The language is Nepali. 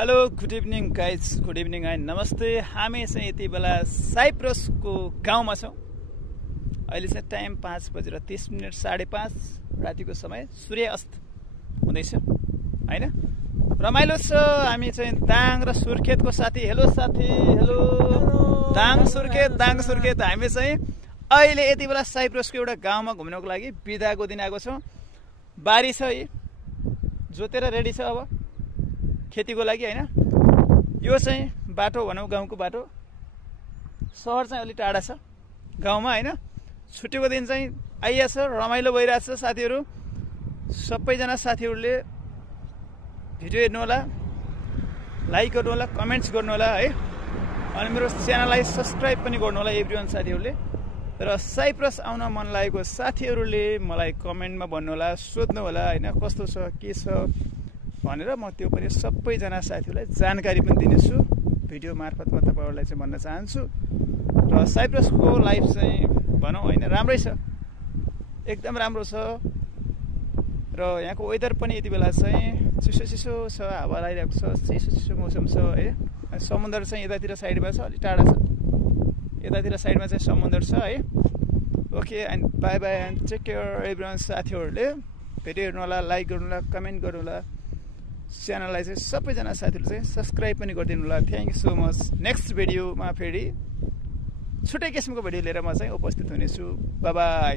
Hello good evening guys, good evening and नमस्ते। हामी चाहिँ यति बेला साइप्रसको गाउँमा छौँ। अहिले चाहिँ टाइम 5:30, 5:30 रातिको समय, सूर्य अस्त हुँदैछ होइन। रमाइलो छ। हामी चाहिँ दाङ र सुर्खेतको साथी। हेलो साथी, हेलो दाङ सुर्खेत। हामी चाहिँ अहिले यति बेला साइप्रसको एउटा गाउँमा घुम्नको लागि बिदाको दिन आएको छौँ। बारी छ, है जोतेर रेडी छ अब खेतीको लागि होइन। यो चाहिँ बाटो भनौँ, गाउँको बाटो। सहर चाहिँ अलि टाढा छ गाउँमा होइन। छुट्टीको दिन चाहिँ आइएछ, रमाइलो भइरहेछ। साथीहरू सबैजना साथीहरूले भिडियो हेर्नु होला, लाइक गर्नु होला, कमेन्ट्स गर्नु होला है। अनि मेरो च्यानललाई सब्सक्राइब पनि गर्नु होला एभ्रिवान साथीहरूले। र साइप्रस आउन मन लागेको साथीहरूले मलाई कमेन्टमा भन्नु होला, सोध्नु होला होइन, कस्तो छ के छ भनेर। म त्यो पनि सबैजना साथीहरूलाई जानकारी पनि दिनेछु भिडियो मार्फत। म तपाईँहरूलाई चाहिँ भन्न चाहन्छु। र साइप्रसको लाइफ चाहिँ भनौँ होइन, राम्रै छ, एकदम राम्रो छ। र यहाँको वेदर पनि यति बेला चाहिँ चिसो छ, हावा लगाइरहेको छ, चिसो मौसम छ है। समुद्र चाहिँ यतातिर साइडमा छ, अलिक टाढा छ, यतातिर साइडमा चाहिँ समुद्र छ है। Okay and bye bye and take care everyone. साथीहरूले भिडियो हेर्नु होला, लाइक गर्नु होला, कमेन्ट गर्नु होला। च्यानललाई चाहिँ सबैजना साथीहरूले चाहिँ सब्सक्राइब पनि गरिदिनु होला। Thank you so much. Next भिडियोमा फेरि छुट्टै किसिमको भिडियो लिएर म चाहिँ उपस्थित हुनेछु। By by.